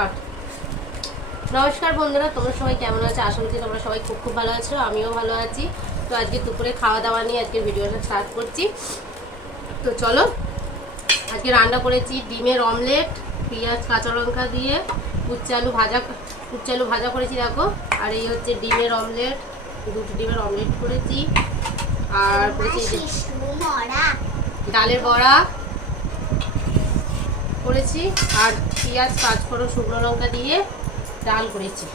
কাট নমস্কার বন্ধুরা তোমরা সবাই কেমন আছো? আশা করছি তোমরা সবাই খুব খুব ভালো আছো আমিও ভালো আছি। তো আজকে দুপুরে খাওয়া দাওয়া নিয়ে আজকে ভিডিওটা স্টার্ট করছি। তো চলো আজকে রান্না করেছি ডিমের অমলেট পেঁয়াজ কাঁচা লঙ্কা দিয়ে উচ্ছে আলু ভাজা উচ্ছে আলু ভাজা করেছি দেখো। আর এই হচ্ছে ডিমের অমলেট দুটো ডিমের অমলেট করেছি। আর করেছি ডালের বড়া করেছি আর পেঁয়াজ পাঁচফোড়ন শুকনো লঙ্কা দিয়ে ডাল করেছি।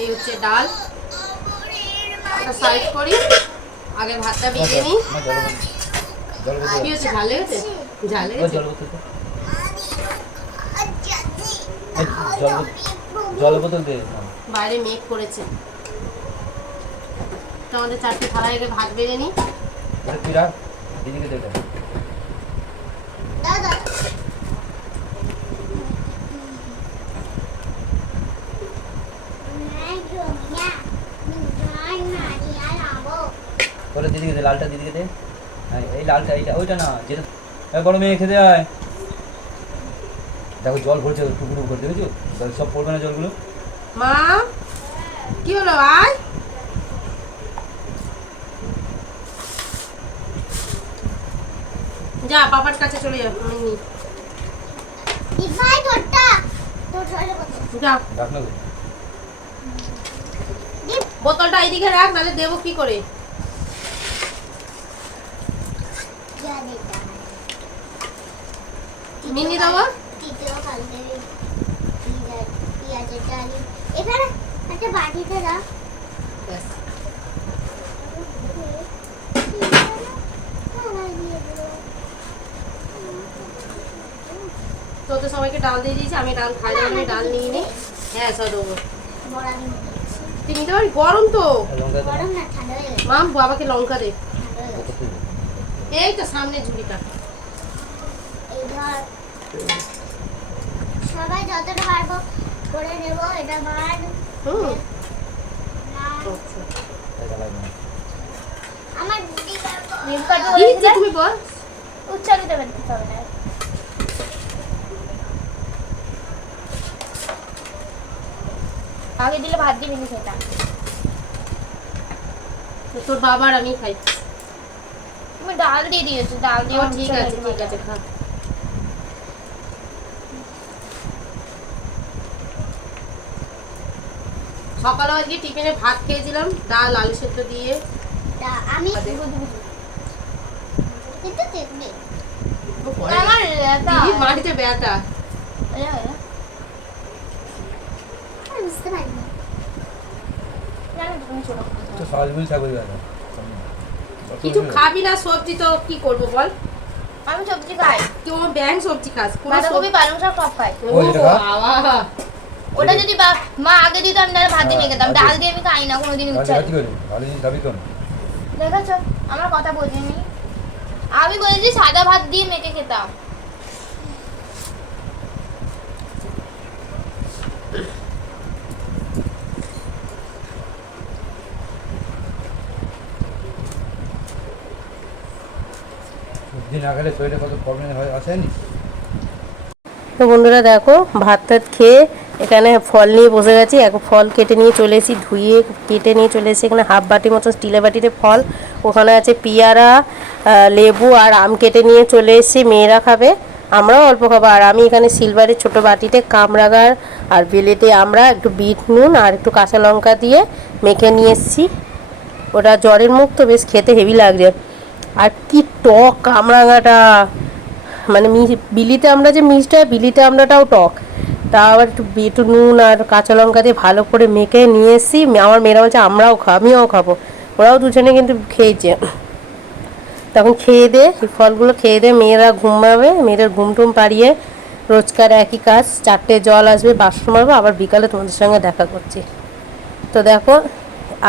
এই হচ্ছে ডাল। সাইড করি আগে ভাতটা বেজে নিই। কি হচ্ছে ঝাল লেগেছে? ঝাল লেগেছে? জল বোতল দে বাইরে মেঘ করেছে। তো আমাদের চারটে থালা আগে ভাত বেজে নিই দিদিকে দেবে বলে দিদিকে দে লালটা দিদিকে দে। হ্যাঁ এই লালটা এইটা ওইটা না যেটা বড় মেয়ে খেতে আয়। দেখো জল ভরছে টুকরু করতে বুঝছ জল সব পড়বে না জলগুলো? মা কি হলো আয়। যা বাবার কাছে চলে যা আমি নিই। যা রাখ না গো। বোতলটা এইদিকে রাখ নাহলে দেবো কি করে মিনি দেবো এখানে একটা বাটিতে দাও তো সবাইকে ডাল দিয়ে দিয়েছি আমি ডাল খাই না ডাল নিয়ে নিই হ্যাঁ সব দেবো। তুই নিতে পারবি? গরম তো। মাম বাবাকে লঙ্কা দে? এই তো সামনে ঝুড়িটা। সবাই যতটা পারব করে নেব এটা মার আচ্ছা। আমার তুমি বল। উচ্চারিত করতে হবে না। আগে দিলে ভাত দিয়ে ভেঙে খেতাম। তোর বাবার আমি খাই। তুমি ডাল দিয়ে দিয়েছ ডাল দিয়ে ঠিক আছে ঠিক আছে খা। সকালে আজকে টিফিনে ভাত খেয়েছিলাম ডাল আলু সেদ্ধ দিয়ে। আমি আমার মাটিতে ব্যথা। বুঝতে পারিনি কিছু খাবি না সবজি তো কি করব বল আমি সবজি খাই কেউ ব্যাং সবজি খাস বাঁধাকপি পালং শাক সব খাই ওটা যদি বা- মা আগে দিত আমি তাহলে ভাত দিয়ে মেখে খেতাম। ডাল দিয়ে আমি খাই না কোনোদিন দেখেছ আমার কথা বোঝেনি আমি বলেছি সাদা ভাত দিয়ে মেখে খেতাম সবজি না খেলে শরীরে কত প্রবলেম হয় তো বন্ধুরা দেখো, ভাত টাত খেয়ে এখানে ফল নিয়ে বসে গেছি। এখন ফল কেটে নিয়ে চলে এসেছি, ধুয়ে কেটে নিয়ে চলে এসেছি। এখানে হাফ বাটি মতো স্টিলের বাটিতে ফল। ওখানে আছে পেয়ারা লেবু আর আম কেটে নিয়ে চলে এসেছি। মেয়েরা খাবে, আমরাও অল্প খাব। আর আমি এখানে সিলভারের ছোট বাটিতে কামরাগার আর বেলেতে আমরা একটু বিট নুন আর একটু কাঁচা লঙ্কা দিয়ে মেখে নিয়ে এসেছি। ওটা জ্বরের মুখ তো বেশ খেতে হেভি লাগছে। আর কি টক কামরাঙাটা। মানে বিলিতে আমরা যে মিষ্টি হয় বিলিতে আমরাটাও টক। তা আবার একটু একটু নুন আর কাঁচা লঙ্কা দিয়ে ভালো করে মেখে নিয়ে এসেছি। আমার মেয়েরা বলছে, আমরাও খা, আমিও খাব। ওরাও দুজনে কিন্তু খেয়েছে। তখন খেয়ে দে, এই ফলগুলো খেয়ে দে, মেয়েরা ঘুমাবে, মেয়েদের ঘুম টুম পাড়িয়ে রোজকার একই কাজ, চারটে জল আসবে, বাসন মারবো, আবার বিকালে তোমাদের সঙ্গে দেখা করছি। তো দেখো,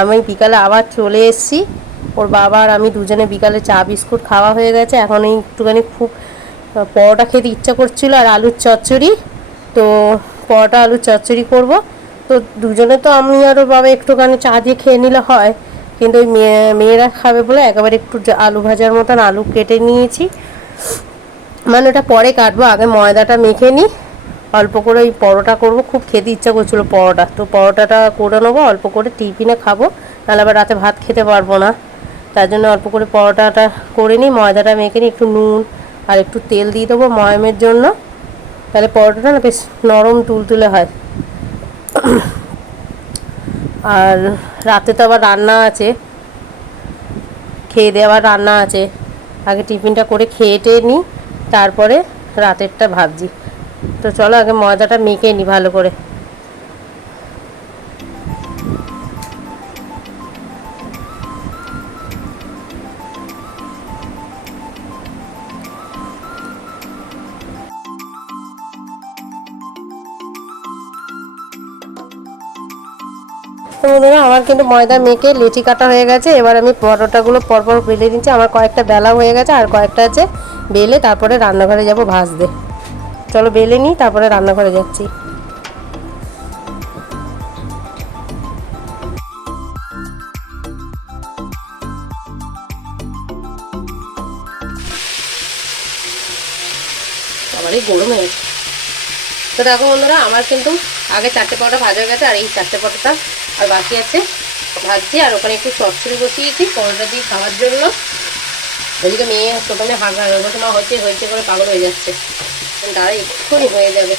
আমি বিকালে আবার চলে এসেছি। ওর বাবা আর আমি দুজনে বিকালে চা, বিস্কুট খাওয়া হয়ে গেছে। এখন এই একটুখানি খুব পরোটা খেতে ইচ্ছা করছিল আর আলুর চচ্চড়ি। তো পরোটা, আলুর চচ্চড়ি করব। তো দুজনে তো আমি আর ওর বাবা একটুখানি চা দিয়ে খেয়ে নিলে হয়। কিন্তু ওই মেয়ে, মেয়েরা খাবে বলে একেবারে একটু আলু ভাজার মতন আলু কেটে নিয়েছি। মানে ওটা পরে কাটবো, আগে ময়দাটা মেখে নিই। অল্প করে ওই পরোটা করব, খুব খেতে ইচ্ছা করছিল পরোটা। তো পরোটাটা করে নেব, অল্প করে টিফিনে খাব। নাহলে আবার রাতে ভাত খেতে পারব না। তার জন্য অল্প করে পরোটাটা করে নিই, ময়দাটা মেখে নিই, একটু নুন আর একটু তেল দিয়ে দেবো ময়মের জন্য। তাহলে পরোটাটা না বেশ নরম তুলতুলে হয়। আর রাতে তো আবার রান্না আছে। খেয়ে দিয়ে আবার রান্না আছে। আগে টিফিনটা করে খেয়ে টেয়ে নিই, তারপরে রাতেরটা ভাবছি। তো চলো আগে ময়দাটা মেখে নিই ভালো করে। আমার কিন্তু ময়দা মেখে লেচি কাটা হয়ে গেছে। এবার আমি পরোটাগুলো পরপর বেলে নিচ্ছি। আমার কয়েকটা বেলা হয়ে গেছে আর কয়েকটা আছে বেলে তারপরে রান্নাঘরে যাব ভাজতে। চলো বেলে নিই, তারপরে রান্নাঘরে যাচ্ছি। আমারই তো দেখো বন্ধুরা, আমার কিন্তু আগে চারটে পরোটা ভাজা হয়ে গেছে, আর এই চারটে পরোটা আর বাকি আছে ভাজছি, আর ওখানে একটু চচ্চড়ি বসিয়েছি, পরোটা দিয়ে খাওয়ার জন্য। ওইদিকে মেয়ে ওখানে হাঁকা মা হয়েছে হয়েছে করে পাগল হয়ে যাচ্ছে। দাঁড়া, এক্ষুনি হয়ে যাবে।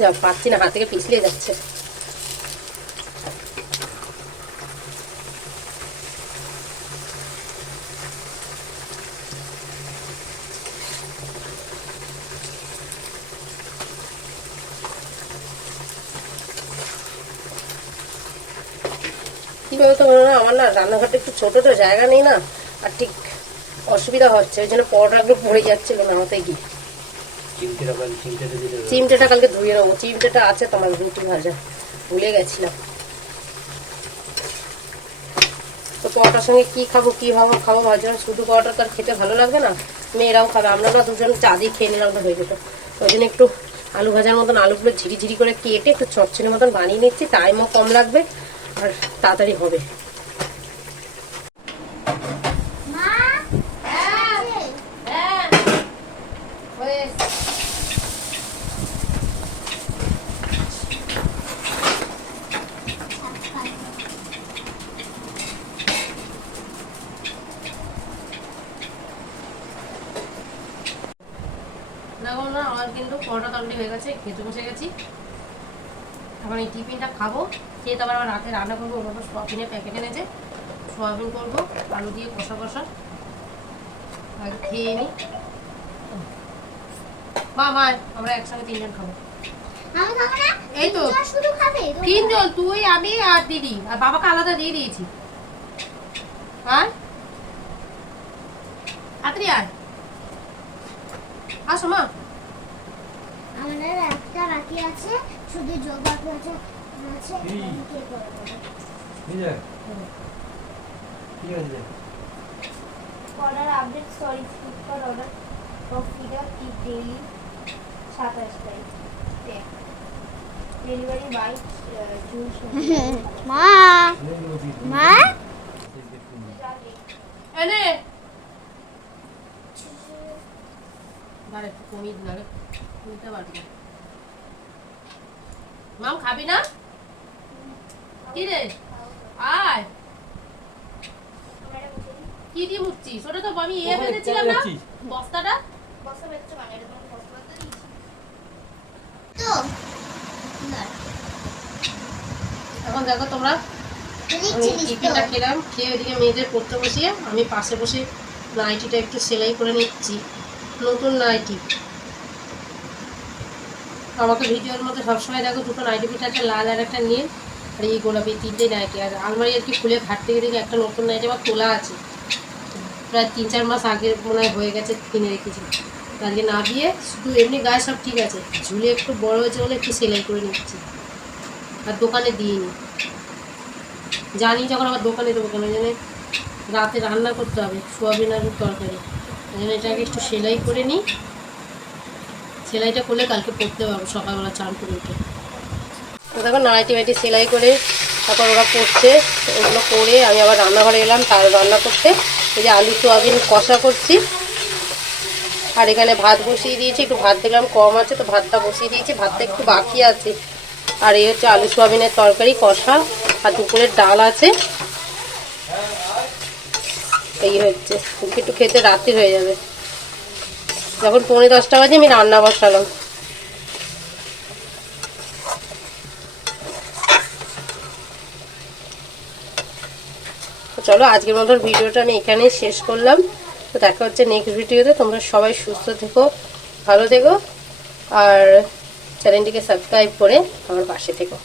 যা পাচ্ছি না হাত থেকে পিছলে যাচ্ছে। কি বলতো বন্ধুরা, আমার না রান্নাঘরটা একটু ছোট তো জায়গা নেই না আর ঠিক অসুবিধা হচ্ছে ওই জন্য পরোটাগুলো পড়ে যাচ্ছিল নামাতে গিয়ে। চিমটেটা কালকে ধুয়ে নেব চিমটেটা আছে, তোমার রুটি ভাজা ভুলে গেছিলাম। তো পরোটার সঙ্গে কি খাব কি খাব খাব ভাজা। শুধু পরোটা তো আর খেতে ভালো লাগবে না। মেয়েরাও খাবে আপনারা দুজন চা খেয়ে নিলাম হয়ে যেত ওই জন্য একটু আলু ভাজার মতন আলুগুলো ঝিরি ঝিরি করে কেটে একটু চচ্চড়ির মতন বানিয়ে নিচ্ছি। টাইমও কম লাগবে, আর তাড়াতাড়ি হবে মা হ্যাঁ হ্যাঁ হয়ে দেখো না আমার কিন্তু পরোটা তরকারি হয়ে গেছে খেতে বসে গেছি। এখন এই টিফিনটা খাব খেয়ে তারপর আবার রাতে রান্না করব সোয়াবিনের প্যাকেট এনেছে। সোয়াবিন করব আলু দিয়ে কষা কষা। আর খেয়ে নিই মা মা আমরা একসঙ্গে তিনজন খাব। এই তো। তিনজন তুই আমি আর দিদি। আর বাবাকে আলাদা দিয়ে দিয়েছি। আর? তাড়াতাড়ি আয়। আসো মা। আমাদের একটা বাকি আছে শুধু যোগ বাকি আছে আছে কি? কে করব? বুঝলে? ঠিক আছে। Order update sorry Flipkart order feeder ই ডেইলি সাতাশ তারিখ। ডেলিভারি বাই জুন মা! মা! এনে! দাঁড়া একটু কমিয়ে দিন পারব। মাম খাবি না? কি রে? আয়। কি দিয়ে মুচ্ছিস? ওটা তো আমি ওখানে ফেলেছিলাম না? বস্তাটা? মানে এটা তোমাকে তো এখন দেখো তোমরা টিফিনটা খেলাম খেয়ে ওইদিকে মেয়েদের পড়তে বসিয়ে আমি পাশে বসে নাইটিটা একটু সেলাই করে নিচ্ছি। নতুন নাইটি। আমাকে ভিডিওর মধ্যে সবসময় দেখো দুটো নাইটি পিঠ আছে, লাল আর একটা নীল, আর এই গোলাপি তিনটে নাইটি। আর আলমারি আর কি খুলে ঘাট থেকে দেখে একটা নতুন নাইটি আমার তোলা আছে। প্রায় তিন চার মাস আগে মনে হয় গেছে, কিনে রেখেছি। আজকে না দিয়ে শুধু এমনি গায়ে সব ঠিক আছে। ঝুলে একটু বড় হয়েছে বলে একটু সেলাই করে নিচ্ছি। আর দোকানে দিইনি। জানি যখন আবার দোকানে দেবো কেন জানে? রাতে রান্না করতে হবে, সোয়াবিন আলুর তরকারি। জন্য এটাকে একটু সেলাই করে নিই। সেলাইটা করলে কালকে পরতে পারব, সকালবেলা চান করে উঠে। দেখো, নাইটি মাইটি সেলাই করে তারপর ওরা করছে ওগুলো করে আমি আবার রান্নাঘরে এলাম, তার রান্না করতে। এই যে আলু, সোয়াবিন কষা করছি। আর এখানে ভাত বসিয়ে দিয়েছি, একটু ভাত দেখলাম কম আছে, তো ভাতটা বসিয়ে দিয়েছি, ভাতটা একটু বাকি আছে। আর এই হচ্ছে আলু, সোয়াবিনের তরকারি, কষা আর দুপুরের ডাল আছে। এই হচ্ছে একটু খেতে রাত্রি হয়ে যাবে। যখন পৌনে দশটা বাজে, আমি রান্না বসালাম। চলো, আজকের মতো ভিডিওটা আমি এখানেই শেষ করলাম। তো দেখা হচ্ছে নেক্সট ভিডিওতে। তোমরা সবাই সুস্থ থেকো, ভালো থেকো, আর চ্যানেলটিকে সাবস্ক্রাইব করে আমার পাশে থেকো।